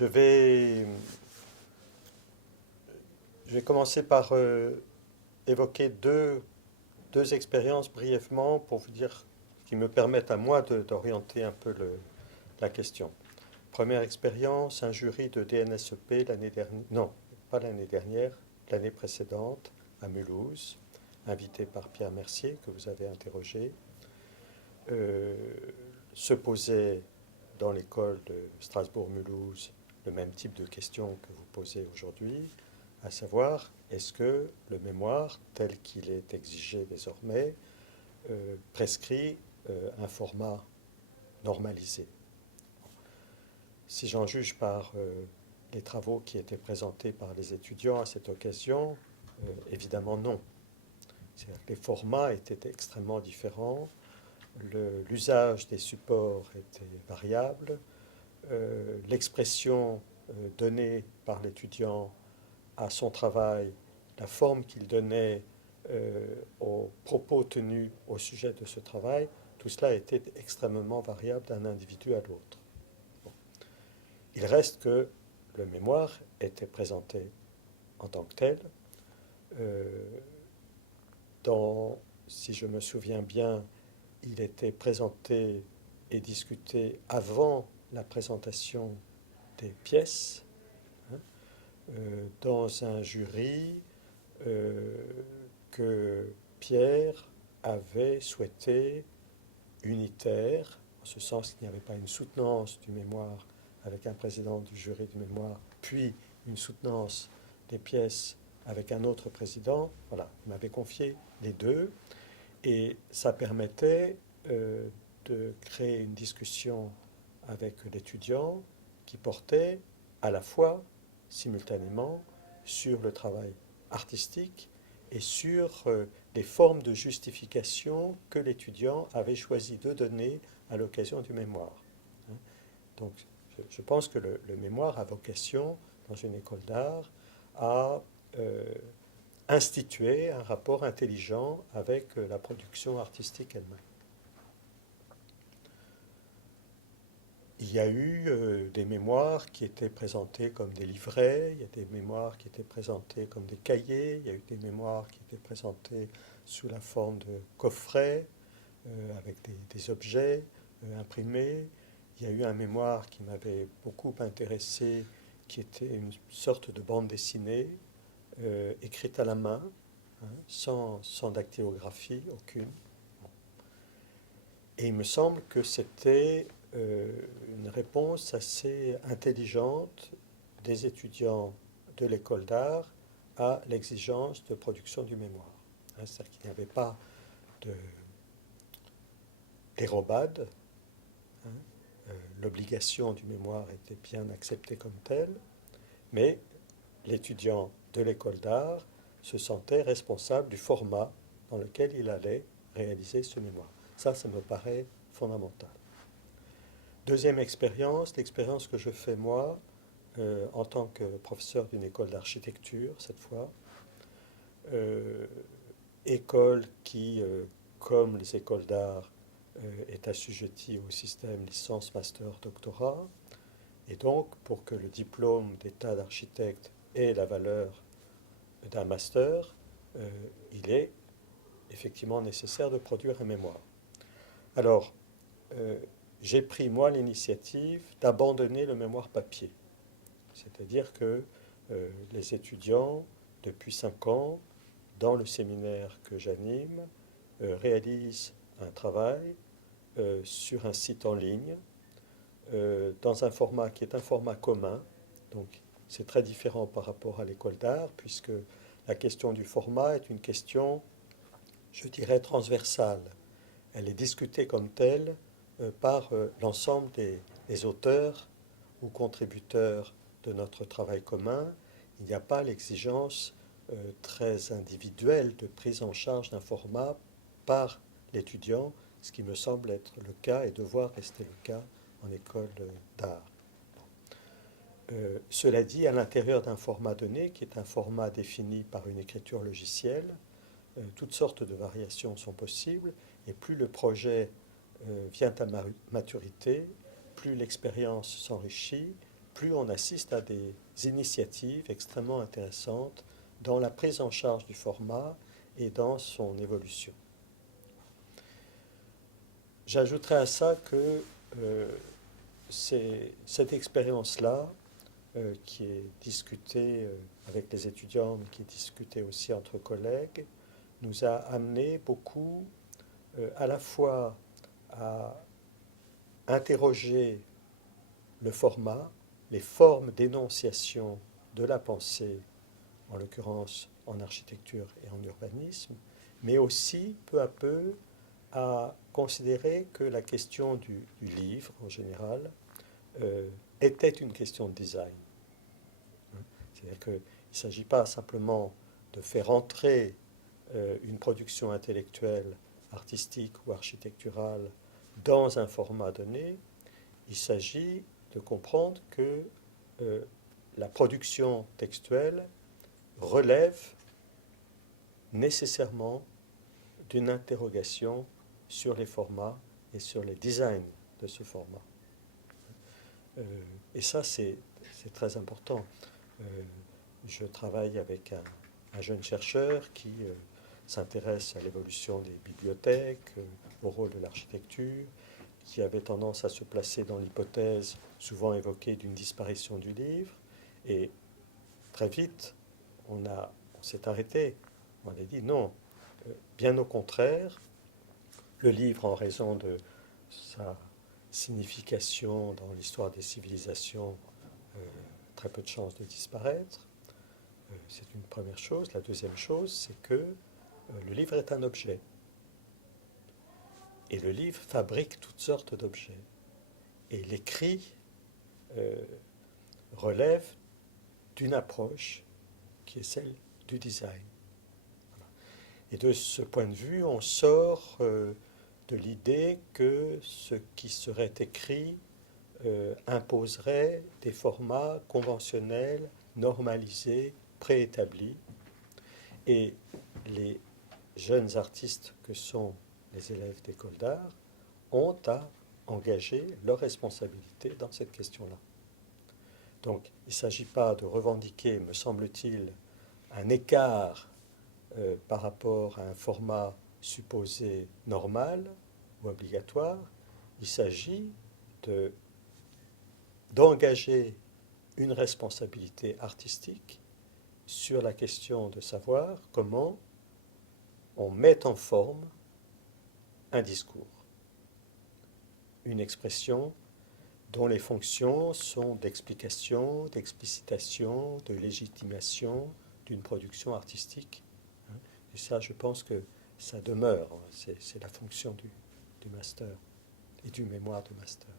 Je vais, je vais commencer par évoquer deux expériences brièvement pour vous dire qui me permettent à moi d'orienter un peu la question. Première expérience, un jury de DNSEP l'année dernière, non, pas l'année dernière, l'année précédente, à Mulhouse, invité par Pierre Mercier, que vous avez interrogé, euh, se posait dans l'école de Strasbourg-Mulhouse le même type de questions que vous posez aujourd'hui, à savoir, est-ce que le mémoire, tel qu'il est exigé désormais, prescrit un format normalisé? Si j'en juge par les travaux qui étaient présentés par les étudiants à cette occasion, évidemment non. C'est-à-dire que les formats étaient extrêmement différents, l'usage des supports était variable, l'expression donnée par l'étudiant à son travail, la forme qu'il donnait aux propos tenus au sujet de ce travail, tout cela était extrêmement variable d'un individu à l'autre. Bon. Il reste que le mémoire était présenté en tant que tel. Euh, si je me souviens bien, il était présenté et discuté avant la présentation des pièces, hein, dans un jury euh, que Pierre avait souhaité unitaire, en ce sens qu'il n'y avait pas une soutenance du mémoire avec un président du jury du mémoire, puis une soutenance des pièces avec un autre président. Voilà, il m'avait confié les deux, et ça permettait de créer une discussion avec l'étudiant qui portait à la fois, simultanément, sur le travail artistique et sur les formes de justification que l'étudiant avait choisi de donner à l'occasion du mémoire. Hein. Donc, je pense que le mémoire a vocation, dans une école d'art, à instituer un rapport intelligent avec la production artistique elle-même. Il y a eu des mémoires qui étaient présentés comme des livrets, il y a des mémoires qui étaient présentés comme des cahiers, il y a eu des mémoires qui étaient présentés sous la forme de coffrets, avec des objets imprimés. Il y a eu un mémoire qui m'avait beaucoup intéressé, qui était une sorte de bande dessinée écrite à la main, hein, sans dactylographie aucune. Et il me semble que c'était une réponse assez intelligente des étudiants de l'école d'art à l'exigence de production du mémoire. Hein, c'est-à-dire qu'il n'y avait pas dérobade, hein, l'obligation du mémoire était bien acceptée comme telle, mais l'étudiant de l'école d'art se sentait responsable du format dans lequel il allait réaliser ce mémoire. Ça me paraît fondamental. Deuxième expérience, l'expérience que je fais moi en tant que professeur d'une école d'architecture, cette fois. Euh, École qui, comme les écoles d'art, est assujettie au système licence, master, doctorat. Et donc, pour que le diplôme d'état d'architecte ait la valeur d'un master, il est effectivement nécessaire de produire un mémoire. Alors, euh, j'ai pris moi l'initiative d'abandonner le mémoire papier. C'est-à-dire que les étudiants, depuis 5 ans, dans le séminaire que j'anime, réalisent un travail sur un site en ligne, dans un format qui est un format commun. Donc, c'est très différent par rapport à l'école d'art, puisque la question du format est une question, je dirais, transversale. Elle est discutée comme telle par l'ensemble des auteurs ou contributeurs de notre travail commun. Il n'y a pas l'exigence très individuelle de prise en charge d'un format par l'étudiant, ce qui me semble être le cas et devoir rester le cas en école d'art. Cela dit, à l'intérieur d'un format donné, qui est un format défini par une écriture logicielle, toutes sortes de variations sont possibles, et plus le projet vient à maturité, plus l'expérience s'enrichit, plus on assiste à des initiatives extrêmement intéressantes dans la prise en charge du format et dans son évolution. J'ajouterai à ça que cette expérience-là, qui est discutée avec les étudiants, mais qui est discutée aussi entre collègues, nous a amené beaucoup à la fois à interroger le format, les formes d'énonciation de la pensée, en l'occurrence en architecture et en urbanisme, mais aussi peu à peu à considérer que la question du livre en général était une question de design. C'est-à-dire qu'il ne s'agit pas simplement de faire entrer une production intellectuelle, artistique ou architecturale dans un format donné, il s'agit de comprendre que la production textuelle relève nécessairement d'une interrogation sur les formats et sur les designs de ce format. Et ça, c'est très important. Je travaille avec un jeune chercheur qui s'intéresse à l'évolution des bibliothèques, au rôle de l'architecture, qui avait tendance à se placer dans l'hypothèse souvent évoquée d'une disparition du livre. Et très vite, on s'est arrêté. On a dit non, bien au contraire, le livre, en raison de sa signification dans l'histoire des civilisations, très peu de chances de disparaître. C'est une première chose. La deuxième chose, c'est que le livre est un objet. Et le livre fabrique toutes sortes d'objets. Et l'écrit relève d'une approche qui est celle du design. Et de ce point de vue, on sort de l'idée que ce qui serait écrit imposerait des formats conventionnels, normalisés, préétablis. Et les jeunes artistes que sont les élèves d'école d'art ont à engager leur responsabilité dans cette question-là. Donc, il ne s'agit pas de revendiquer, me semble-t-il, un écart par rapport à un format supposé normal ou obligatoire. Il s'agit d'engager une responsabilité artistique sur la question de savoir comment on met en forme un discours, une expression dont les fonctions sont d'explication, d'explicitation, de légitimation d'une production artistique. Et ça, je pense que ça demeure, c'est la fonction du master et du mémoire de master.